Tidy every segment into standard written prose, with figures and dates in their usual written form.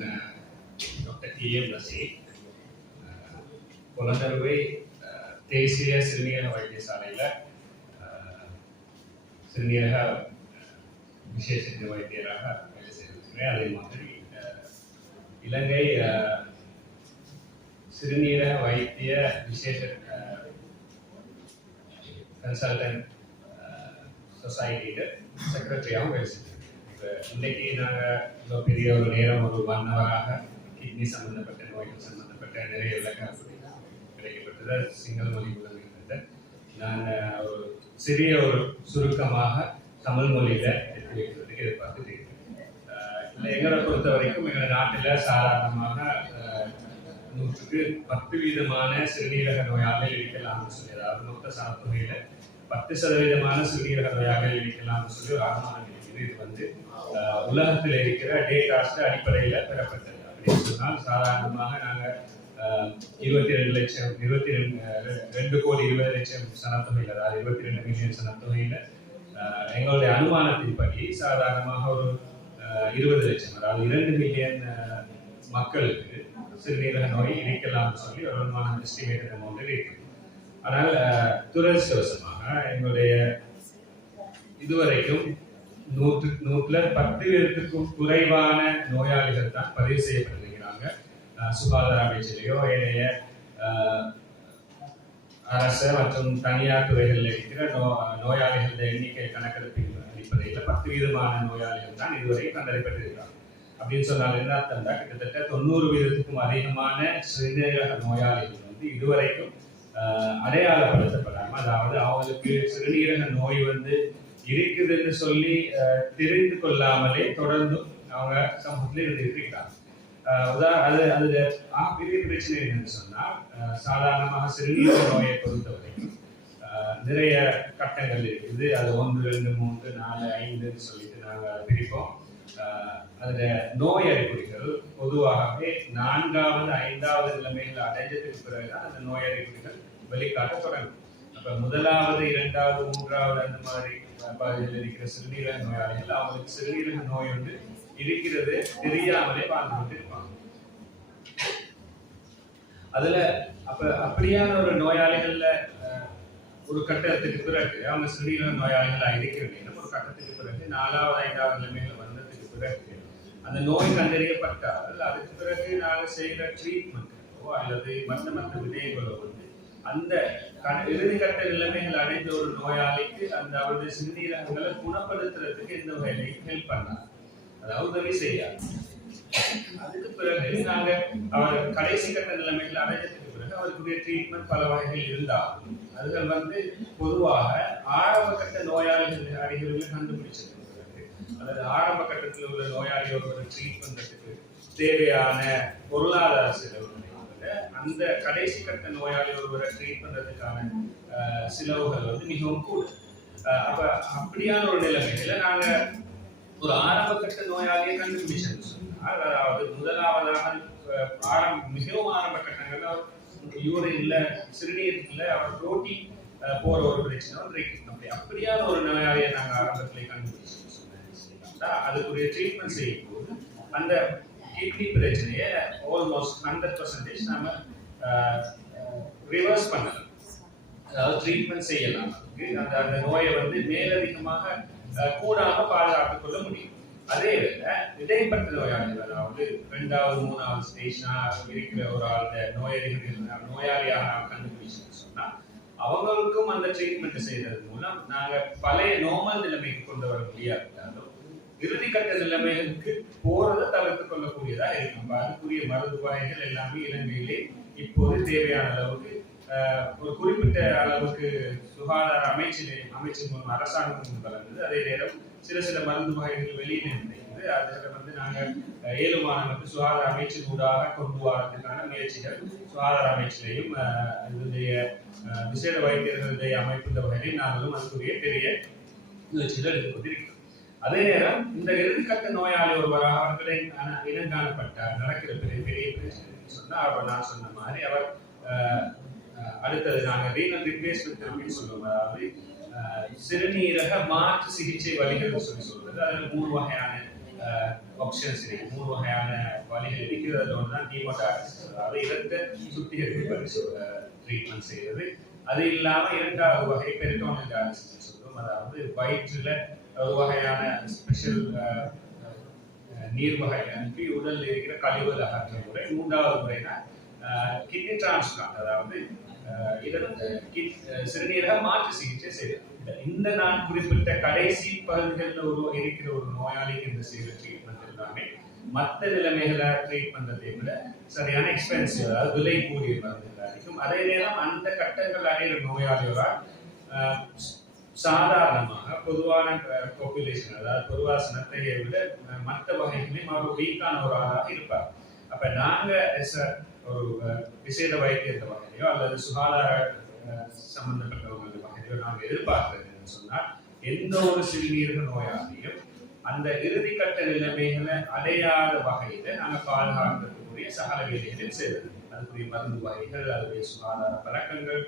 நான் doctor TM. Rashid. பொலந்தருவை தேசிய சிறுநீரக வைத்தியசாலையில் சிறுநீரக விசேஷ வைத்தியராக வேலை செய்திருக்கிறேன். அதே மாதிரி இலங்கை சிறுநீரக வைத்திய விசேஷ கன்சல்டன்ட் சொசைட்டியில் செக்ரட்டரியாகவும் வேலை செய்திருக்கேன். இப்போ இன்றைக்கி நாங்கள் இவ்வளோ பெரிய ஒரு நேரம் ஒரு 1 ஹவராக கிட்னி சம்மந்தப்பட்ட நோய்கள் சம்மந்தப்பட்ட நிறைய விளக்கம் கிடைக்கப்பட்டது. சிங்கள மொழி உதவுகிறது. நான் ஒரு சிறிய ஒரு சுருக்கமாக தமிழ் மொழியில் எடுத்து வைக்கிறதுக்கு எதிர்பார்த்து இல்லை. எங்களை பொறுத்த வரைக்கும் எங்கள் நாட்டில் சாதாரணமாக 100% சிறுநீரக நோயாளிகள் இருக்கலாம்னு சொல்லி, அதாவது மொத்த சனத்தொகையில் 10% சிறுநீரக நோயாளிகள் இருக்கலாம்னு சொல்லி ஒரு அனுமானம் இருக்குது. இது வந்து உலகத்தில் இருக்கிற டேட்டாஸ்ட் அடிப்படையில் பெறப்பட்டது. அப்படின்னு சொன்னால் சாதாரணமாக நாங்கள் 22 கோடி 20 லட்சம் சனத்தொகையில், அதாவது 22 மில்லியன் சனத்தொகையில் எங்களுடைய அனுமானத்தின்படி சாதாரணமாக ஒரு 20 லட்சம், அதாவது 2 மில்லியன் மக்களுக்கு சிறுநீரக நோய் இருக்கலாம்னு சொல்லி ஒரு அனுமானம் எஸ்டிமேட்டட் அமௌண்ட் இருக்கு. ஆனால் துரதிர்ஷ்டவசமாக எங்களுடைய இதுவரைக்கும் 110 பேருக்கும் குறைவான நோயாளிகள் தான் பதிவு செய்யப்பட்டிருக்கிறாங்க. சுகாதார அமைச்சிலேயோ ஏனைய அரசு மற்றும் தனியார் துறைகளில் இருக்கிற நோயாளிகள எண்ணிக்கை கணக்கெடுப்பின் அடிப்படையில் 10% நோயாளிகள் தான் இதுவரை கண்டறியப்பட்டிருக்கிறாங்க. அப்படின்னு சொன்னால் என்ன அர்த்தம்னா, கிட்டத்தட்ட 90% அதிகமான சிறுநீரக நோயாளிகள் வந்து இதுவரைக்கும் அடையாளப்படுத்தப்படாமல், அதாவது அவங்களுக்கு சிறுநீரக நோய் வந்து இருக்குதுன்னு சொல்லி தெரிந்து கொள்ளாமலே தொடர்ந்து அவங்க சமூகத்தில் இருந்திருக்கிறாங்க. அது பெரிய பிரச்சனை என்னன்னு சொன்னால், சாதாரணமாக சிறுநீரக நோயை பொறுத்தவரைக்கும் நிறைய கட்டங்கள் இருக்குது. அது 1, 2, 3, 4, 5 சொல்லிட்டு நாங்கள் பிரிப்போம். அதுல நோய் அறிகுறிகள் பொதுவாகவே 4வது 5வது நிலைமைகள் அடைஞ்சதுக்கு பிறகுதான் அந்த நோய் அறிகுறிகள் வெளிக்காட்ட தொடங்கும். அப்ப 1வது 2வது 3வது அந்த மாதிரி பகுதியில் இருக்கிற சிறுநீரக நோயாளிகள் அவங்களுக்கு சிறுநீரக நோய் வந்து இருக்கிறது தெரியாமலே வாழ்ந்து கொண்டு இருப்பாங்க. அதுல அப்படியான ஒரு நோயாளிகள்ல ஒரு கட்டத்துக்கு பிறகு அவங்க சிறுநீரக நோயாளிகளா இருக்கிறது ஒரு கட்டத்துக்கு பிறகு 4வது 5வது நிலைமைகள் வந்ததுக்கு பிறகு அந்த நோய் கண்டறியப்பட்டால் அதுக்கு பிறகு நாங்கள் செய்கிற ட்ரீட்மெண்ட்டோ அல்லது மற்ற விடயங்களோ வந்து அந்த இறுதிக்கட்ட நிலைமைகள் அடைந்த ஒரு நோயாளிக்கு அந்த அவருடைய சிறுநீரகங்களை குணப்படுத்துறதுக்கு எந்த வகையிலையும் ஹெல்ப் பண்ணார், அதாவது உதவி செய்யாது. அதுக்கு பிறகு நாங்க அவர் கடைசி கட்ட நிலைமைகள் அடைஞ்சதுக்கு பிறகு அவருக்குரிய ட்ரீட்மெண்ட் பல வகைகள் இருந்தாலும் அதுகள் வந்து பொதுவாக ஆரம்ப கட்ட நோயாளிகள் அறிகுறிகளை கண்டுபிடிச்சது அல்லது ஆரம்ப கட்டத்தில் உள்ள நோயாளி ஒரு ட்ரீட் பண்றதுக்கு தேவையான பொருளாதார செலவு அந்த கடைசி கட்ட நோயாளி ஒருவரை ட்ரீட் பண்றதுக்கான செலவுகள் வந்து மிகவும் கூட. அப்ப அப்படியான ஒரு நிலைமையில நாங்க ஒரு ஆரம்ப கட்ட நோயாளியை கண்டுபிடிச்சோம்னு சொன்னால், அதாவது முதலாவதாக மிகவும் ஆரம்ப கட்டங்கள்ல யூரின்ல சிறுநீரகத்துல அவர் புரோட்டி போற ஒரு பிரச்சனை இருக்கு. அப்படியான ஒரு நோயாளியை நாங்க ஆரம்பத்திலே கண்டுபிடிச்சோம். அதுக்குரிய ட்ரீட்மெண்ட் செய்யும் போது அந்த கிட்னி பிரச்சனையை ஆல்மோஸ்ட் 100% நம்ம ரிவர்ஸ் பண்ணலாம், அதாவது ட்ரீட்மெண்ட் செய்யலாம். அந்த நோயை வந்து மேலதிகமாக கூடாம பாதுகாத்துக் கொள்ள முடியும். அதே வேளை இடைப்பட்ட நோயாளிகள், அதாவது 2வது 3வது ஸ்டேஜ்னா இருக்கிற ஒரு ஆளுடைய நோயாளியாக நாம் கண்டுபிடிச்சோம்னு சொன்னா அவங்களுக்கும் அந்த ட்ரீட்மெண்ட் செய்யறது மூலம் நாங்க பழைய நார்மல் நிலைமைக்கு கொண்டு வர முடியாதுனாலும் இறுதிக்கட்ட நிலைமைகளுக்கு போறதை தவிர்த்து கொள்ளக்கூடியதா இருக்கும். அதுக்குரிய மருந்து வகைகள் எல்லாமே இலங்கையிலே இப்போது தேவையான அளவுக்கு ஒரு குறிப்பிட்ட அளவுக்கு சுகாதார அமைச்சின் மூலம் அரசாங்கம் வழங்குது. அதே நேரம் சில மருந்து வகைகள் வெளியில இருந்தது. அதில் வந்து நாங்கள் 7 மாதங்களுக்கு சுகாதார அமைச்சின் ஊடாக கொண்டு வரதுக்கான முயற்சிகள் சுகாதார அமைச்சிலையும் இதனுடைய விசேட வைத்தியர்களுடைய அமைப்பு வகையிலையும் நாங்களும் அதுக்குரிய பெரிய முயற்சிகள் எடுத்துக்கொண்டிருக்கிறோம். அதே நேரம் இந்த இறுதிக்கட்ட நோயாளி ஒருவராக அவர்களை இனம் காணப்பட்டார் நடக்கிற பெரிய பிரச்சனை சொன்னா அவர் நான் சொன்ன மாதிரி அவர் அடுத்தது நாங்கள் ரீனல் ரிப்ளேஸ்மெண்ட் தெரபின்னு சொல்லுவோம். அதாவது சிறுநீரக மாற்று சிகிச்சை வழிகள் சொல்லி சொல்றது. அதில் 3 வகையான ஆப்ஷன்ஸ் இருக்கு, 3 வகையான வழிகள் இருக்குது. அதில் ஒன்று தான் ஹீமோடாலிசிஸ், அதாவது இரத்த சுத்திகரிப்பு பரிசோதனை ட்ரீட்மெண்ட் செய்யறது. அது இல்லாமல் இரண்டாவது வகை பெரிட்டோனியல் டயாலிசிஸ் சொல்லுவோம், அதாவது வயிற்றில் ஒரு வகையான ஸ்பெஷல் நீர் வகை அனுப்பி உடலில் இருக்கிற கழிவுகள் அகற்றும் முறை. மூன்றாவது முறைனா கிட்னி டிரான்ஸ்பிளான்ட், அதாவது சிறுநீரக மாற்று சிகிச்சை செய்யறது. இந்த நான் குறிப்பிட்ட கடைசி பகுதிகளில் இருக்கிற ஒரு நோயாளிக்கு இந்த செய்கிற ட்ரீட்மெண்ட் எல்லாமே மற்ற நிலைமைகளை ட்ரீட் பண்றதை விட சரியான எக்ஸ்பென்சிவ், அதாவது விலை கூடிய மருந்துகள் அளிக்கும். அதே நேரம் அந்த கட்டங்கள் அடைகிற நோயாளியோரால் சாதாரணமாக பொதுவான பாப்புலேஷன், அதாவது பொதுவாக சனத்தையை விட மற்ற வகைகளையும் அவர் வீக்கான ஒரு ஆளாக இருப்பார். அப்ப நாங்க ஒரு விசேட வைத்தியத்தை வகையிலையோ அல்லது சுகாதார சம்பந்தப்பட்டவர்கள் வகையிலையோ நாங்கள் எதிர்பார்க்கிறதுன்னு சொன்னால் எந்த ஒரு சிறுநீரக நோயாளியும் அந்த இறுதிக்கட்ட நிலைமைகளை அடையாத வகையில நாங்கள் பாதுகாக்கிறதுக்குரிய சகல வேலைகளில் செய்வது. அதுக்குரிய மருந்து வகைகள், அதுக்குரிய சுகாதார பழக்கங்கள்,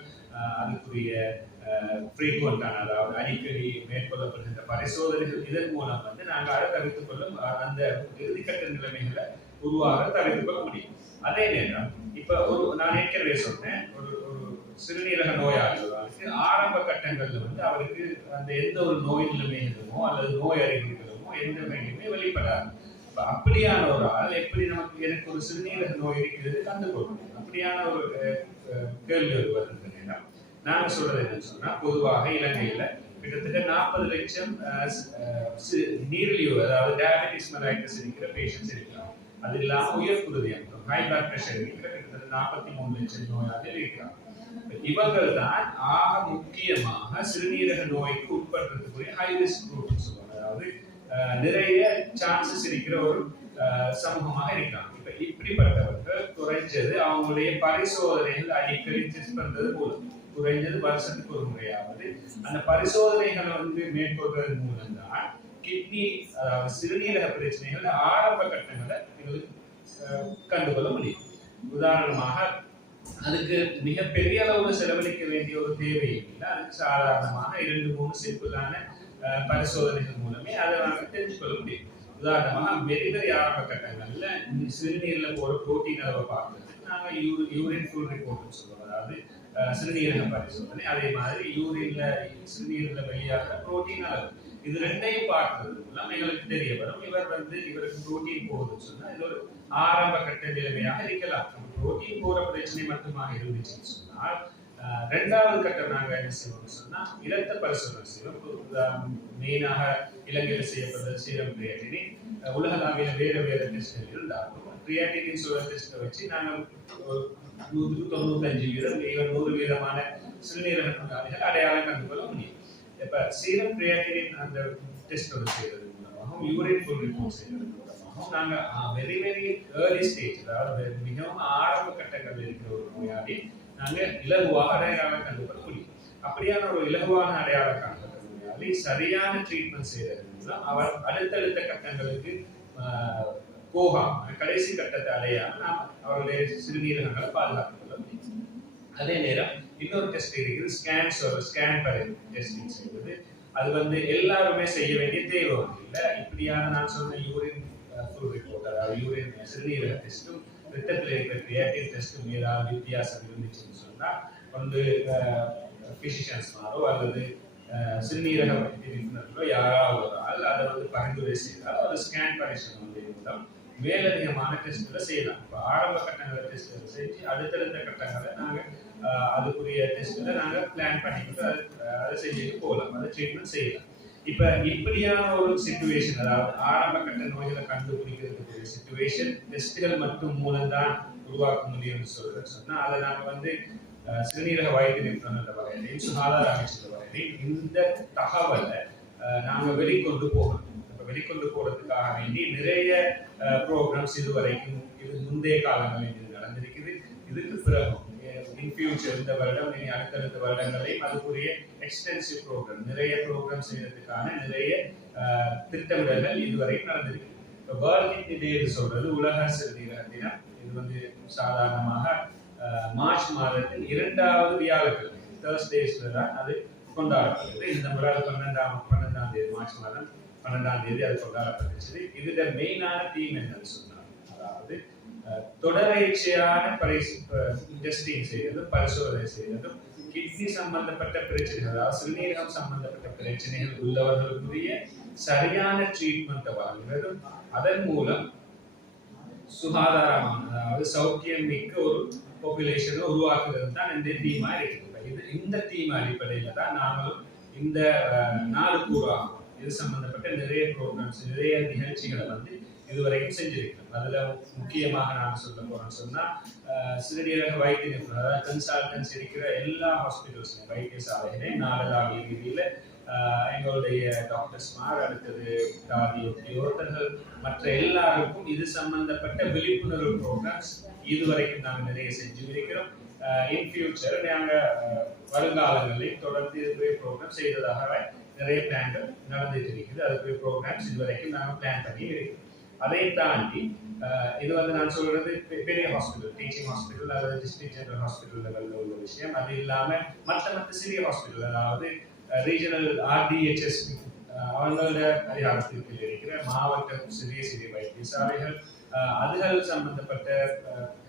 அதுக்குரிய ஃப்ரீக்வெண்டான, அதாவது அடிக்கடி மேற்கொள்ளப்படுகின்ற பரிசோதனைகள், இதன் மூலம் நாங்கள் அதை தவிர்த்துக் கொள்ளும் அந்த இறுதிக்கட்ட நிலைமைகளை உருவாக தவிர்த்துக் கொள்ள முடியும். அதே நேரம் இப்ப நான் ஏற்கனவே சொன்னேன், ஒரு சிறுநீரக நோயாளிகளுக்கு ஆரம்ப கட்டங்கள்ல அவருக்கு அந்த எந்த ஒரு நோய் நிலைமைகளுமோ அல்லது நோய் அறிகுறிகளுமோ எந்த வகையுமே வெளிப்படாது. அப்படியான ஒரு ஆள் எப்படி எனக்கு ஒரு சிறுநீரக நோய் இருக்கிறது கண்டுகொள்ளும்? அப்படியான ஒரு கேள்வி வருவதற்கு நேரம் நாங்க சொல்றது என்னன்னு சொன்னா, பொதுவாக இலங்கையில கிட்டத்தட்ட 40 லட்சம் நீரிழிவு, அதாவது டயபெட்டிஸ் மெலைட்டஸ் இருக்கிற பேஷண்ட்ஸ் இருக்கிறாங்க. அது இல்லாம உயர் குருதியம், ஹை பிளட் பிரஷர் இருக்கிற கிட்டத்தட்ட 43 லட்சம் நோயாளிகள் இருக்கிறாங்க. இவர்கள் தான் ஆக முக்கியமாக சிறுநீரக நோய்க்கு உட்படுறதுக்குரிய ஹை ரிஸ்க் குரூப் சொல்லுவாங்க, அதாவது நிறைய சான்சஸ் இருக்கிற ஒரு சமூகமாக இருக்கிறாங்க. இப்ப இப்படிப்பட்டவர்கள் குறைஞ்சது அவங்களுடைய பரிசோதனைகள் அடிக்கடி டெஸ்ட் பண்றது போதும். குறைஞ்சது வருஷத்துக்கு ஒரு முறையாவது அந்த பரிசோதனைகளை மேற்கொள்வது மூலம் தான் கிட்னி, அதாவது சிறுநீரக பிரச்சனைகள் ஆரம்ப கட்டங்களை கண்டுகொள்ள முடியும். உதாரணமாக அதுக்கு மிகப்பெரிய அளவுல செலவழிக்க வேண்டிய ஒரு தேவை இல்லை. அதுக்கு சாதாரணமாக 2-3 சிம்பிளான பரிசோதனைகள் மூலமே அதை நாங்கள் தெரிஞ்சு கொள்ள முடியும். உதாரணமாக பெரிய ஆரம்ப கட்டங்கள்ல சிறுநீர்ல போற புரோட்டீன் அளவை பார்க்கறதுக்கு நாங்கள் யூரின் ஃபுல் ரிப்போர்ட்னு சொல்லுவோம், அதாவது சிறுநீரக பரிசோதனை. அதே மாதிரி யூரின்ல சிறுநீர்ல வெளியாகிற புரோட்டீன் அளவு, இது ரெண்டையும் பார்க்கறது மூலம் எங்களுக்கு தெரிய வரும் இவருக்கு புரோட்டீன் போகுதுன்னு சொன்னா இது ஒரு ஆரம்ப கட்ட நிலைமையாக இருக்கலாம். புரோட்டீன் போற பிரச்சனை மட்டுமாக இருந்துச்சுன்னு சொன்னால் ரெண்டாவது கட்டம் நாங்கள் என்ன செய்வோம்னு சொன்னா இரத்த பரிசோதனை செய்வோம். மெயினாக இலங்கையில் செய்யப்படுற சீரம் கிரியாட்டினின், உலகளாவிய வேறு டெஸ்ட்கள் இருந்தாலும் கிரியாட்டினின் சொல்ற டெஸ்ட்டை வச்சு நாங்கள் 95% 100% சிறுநீரக நோயாளிகள் அடையாளம் கண்டுகொள்ள முடியும். இப்ப சீரம் கிரியாட்டினின் அந்த டெஸ்ட் செய்யறது மூலமாகவும் யூரின் ஃபுல் ரிப்போர்ட் செய்யறது மூலமாகவும் நாங்க வெரி ஏர்லி ஸ்டேஜ், அதாவது மிகவும் ஆரம்ப கட்டங்களில் இருக்கிற ஒரு நோயாளி நாங்க இலகுவாக அடையாளம் கண்டுகொள்ள முடியும். அப்படியான ஒரு இலகுவான அடையாளம் காணப்பட்ட நோயாளி சரியான ட்ரீட்மெண்ட் செய்யறது மூலம் அவர் அடுத்தடுத்த கட்டங்களுக்கு போகாம கடைசி கட்டத்தை அடையாம நாம் அவர்களுடைய சிறுநீரகங்களை பாதுகாத்துக் கொள்ள முடியும். அதே நேரம் இன்னொரு டெஸ்ட் இருக்குது, ஸ்கேன் டெஸ்டிங் செய்வது. அது எல்லாருமே செய்ய வேண்டிய தேவை இல்லை. இப்படியான நான் சொன்ன யூரின் ஃபுல் ரிப்போர்ட், அதாவது யூரின் சிறுநீரக டெஸ்ட்டும் ரத்தத்தில் இருக்கிற கிரியாட்டின் டெஸ்ட்டும் ஏதாவது வித்தியாசம் இருந்துச்சுன்னு சொன்னா பிசிஷியன்ஸ்மாரோ அல்லது சிறுநீரக நிபுணர்களோ யாராவது ஒரு ஆள் அதை பரிந்துரை செய்தால் ஒரு ஸ்கேன் பரிசோதனை மூலம் மேலதிகமான டெஸ்ட்களை செய்யலாம். இப்போ ஆரம்ப கட்டங்களை டெஸ்ட்களை செஞ்சு அடுத்தடுத்த கட்டங்களை நாங்கள் அதுக்குரிய டெஸ்ட்களை நாங்கள் பிளான் பண்ணிக்கிட்டு அதை செஞ்சுட்டு போகலாம், அதை ட்ரீட்மெண்ட் செய்யலாம். இப்போ இப்படியான ஒரு சிச்சுவேஷன், அதாவது ஆரம்ப கட்ட நோய்களை கண்டுபிடிக்கிறதுக்குரிய சிச்சுவேஷன் டெஸ்ட்கள் மட்டும் மூலம்தான் உருவாக்க முடியும்னு சொன்னா அதை நாங்கள் சிறுநீரக வைத்திய நிபுணர் வகையிலையும் சுகாதார அமைச்சர் வகையிலையும் இந்த தகவலை நாங்கள் வெளிக்கொண்டு போகணும். வெளிக்கொண்டு போறதுக்காக வேண்டி நிறைய ப்ரோக்ராம்ஸ் இதுவரைக்கும் முந்தைய காலங்களில் இது நடந்திருக்குது. இதுக்கு பிறகு இன் ஃபியூச்சர் இந்த வருடம் அடுத்தடுத்த வருடங்களையும் அதுக்குரிய எக்ஸ்டென்சிவ் ப்ரோக்ராம் நிறைய ப்ரோக்ராம் செய்யறதுக்கான நிறைய திட்டமிடல்கள் இதுவரைக்கும் நடந்திருக்கு. இப்போ வேர்ல்ட் கிட்னி டே சொல்றது உலக சிறுநீரக தினம். இது சாதாரணமாக மார்ச் மாதத்தின் 2வது வியாழக்கிழமை தேர்ஸ்டேஸ்ல தான் அது கொண்டாடப்படுது. இந்த முறை 12ஆம் தேதி மார்ச் மாதம் 12ஆம் தேதி அது கொண்டாடப்பட்டுச்சு. இதுல மெயினான தீம் என்னன்னு சொன்னாங்க, அதாவது தொடர்ச்சியான டெஸ்டிங் செய்யறதும் பரிசோதனை செய்யறதும் கிட்னி சம்பந்தப்பட்ட பிரச்சனைகள், அதாவது சிறுநீரகம் சம்பந்தப்பட்ட பிரச்சனைகள் உள்ளவர்களுக்குரிய சரியான ட்ரீட்மெண்ட்டை வழங்குறதும் அதன் மூலம் சுகாதாரமான, அதாவது சௌக்கியம் மிக்க ஒரு பாப்புலேஷனை உருவாக்குறது தான் இந்த தீமா இருக்கு. இந்த தீம் அடிப்படையில தான் நாங்களும் இந்த 4 கூறாகும் இது சம்பந்தப்பட்ட நிறைய ப்ரோக்ராம்ஸ், நிறைய நிகழ்ச்சிகளை இதுவரைக்கும் செஞ்சிருக்கிறோம். அதுல முக்கியமாக நான் சொல்ல போறேன்னு சொன்னா சிறுநீரக வைத்திய நிபுணர், அதாவது கன்சல்டன்ஸ் இருக்கிற எல்லா ஹாஸ்பிட்டல்ஸ்லையும் வைத்தியசாலைகளை நாடளாவிய ரீதியில எங்களுடைய டாக்டர்ஸ்மார், அடுத்தது உத்தியோகத்தர்கள், மற்ற எல்லாருக்கும் இது சம்பந்தப்பட்ட விழிப்புணர்வு ப்ரோக்ராம்ஸ் இதுவரைக்கும் நாங்கள் நிறைய செஞ்சு இருக்கிறோம். இன் ஃபியூச்சர் நாங்கள் வருங்காலங்களில் தொடர்ந்து இதுவே ப்ரோக்ராம் செய்ததாகவே நிறைய பிளான்கள் நடந்துட்டு இருக்குது. அதுக்குரிய ப்ரோக்ராம்ஸ் இதுவரைக்கும் நாங்கள் பிளான் பண்ணி இருக்கிறோம். அதை தாண்டி இது நான் சொல்றது பெரிய ஹாஸ்பிட்டல், டீச்சிங் ஹாஸ்பிட்டல், அதாவது டிஸ்ட்ரிக்ட் ஜெனரல் ஹாஸ்பிட்டல் லெவலில் உள்ள விஷயம். அது இல்லாம மற்ற சிறிய ஹாஸ்பிட்டல், அதாவது ரீஜனல் RDHS அவங்களோட அதிகாரத்திற்கு இருக்கிற மாவட்ட சிறிய வைத்தியசாலைகள், அதுகள் சம்பந்தப்பட்ட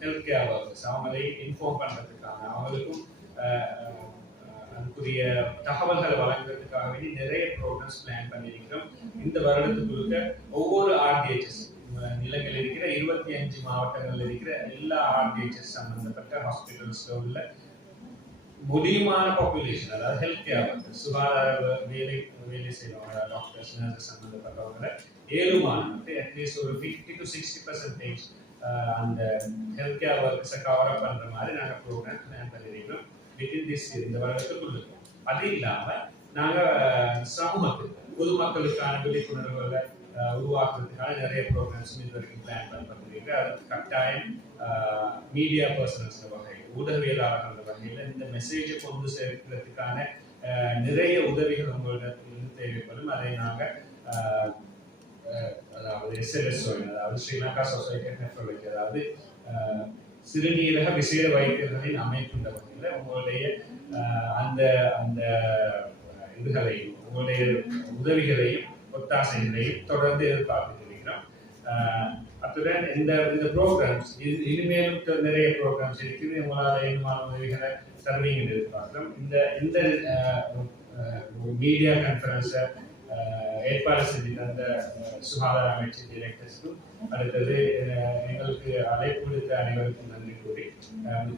ஹெல்த் கேர் ஒர்க்கர்ஸ் அவங்களை இன்ஃபார்ம் பண்றதுக்கான, அவங்களுக்கும் அதுக்குரிய தகவல்களை வழங்குறதுக்காக வேண்டி நிறைய ப்ரோக்ராம்ஸ் பிளான் பண்ணியிருக்கிறோம். இந்த வருடத்துக்குள்ள ஒவ்வொரு RDHS நிலங்கள் இருக்கிற 25 மாவட்டங்கள் இருக்கிற எல்லா RDHS சம்பந்தப்பட்ட ஹாஸ்பிட்டல்ஸ்ல உள்ள முடியுமான பாப்புலேஷன், அதாவது ஹெல்த் கேர் ஒர்க்கர்ஸ், சுகாதார வேலை செய்யறவங்க, டாக்டர்ஸ், நர்சஸ் சம்பந்தப்பட்டவங்களை ஏழுமான அட்லீஸ்ட் ஒரு 50 to 60% அந்த ஹெல்த் கேர் ஒர்க்கர்ஸை கவர் அப் பண்ற மாதிரி நாங்கள் ப்ரோக்ராம் பிளான் பண்ணியிருக்கிறோம் வித்தின் திஸ் இயர், இந்த வருடத்துக்குள்ள. அது இல்லாம நாங்க சமூகத்துக்கு, பொதுமக்களுக்கான விழிப்புணர்வுகளை உருவாக்குறதுக்கான நிறைய ப்ரோக்ராம்ஸ் இதுவரைக்கும் பிளான் பண்ணிருக்கு. அதுக்கு கட்டாயம் மீடியா பர்சனல்ஸ் வகையில், ஊடகவியலாளர்கள் வகையில் இந்த மெசேஜை கொண்டு சேர்க்கிறதுக்கான நிறைய உதவிகள் உங்களிடம் தேவைப்படும். அதை நாங்கள் அதாவது SLSO, அதாவது ஸ்ரீலங்கா சொசைட்டி ஆஃப் நெஃப்ராலஜி, அதாவது சிறுநீரக விசேட வைத்தியர்களின் அமைப்புன்ற வகையில் உங்களுடைய அந்த அந்த இதுகளையும், உங்களுடைய உதவிகளையும் ஒத்தாசைகளையும் தொடர்ந்து எதிர்பார்த்து இருக்கிறோம். அத்துடன் இந்த ப்ரோக்ராம்ஸ் இனிமேலும் நிறைய ப்ரோக்ராம்ஸ் இருக்குது. உங்களால் என்னமான உதவிகளை தருவீங்கன்னு எதிர்பார்க்கிறோம். இந்த மீடியா கான்ஃபரன்ஸை ஏற்பாடு செஞ்சு தந்த சுகாதார அமைச்சு டிரெக்டர்ஸ்க்கும், அடுத்தது எங்களுக்கு அழைப்பு விடுத்த அனைவருக்கும் நன்றி கூறி நன்றி.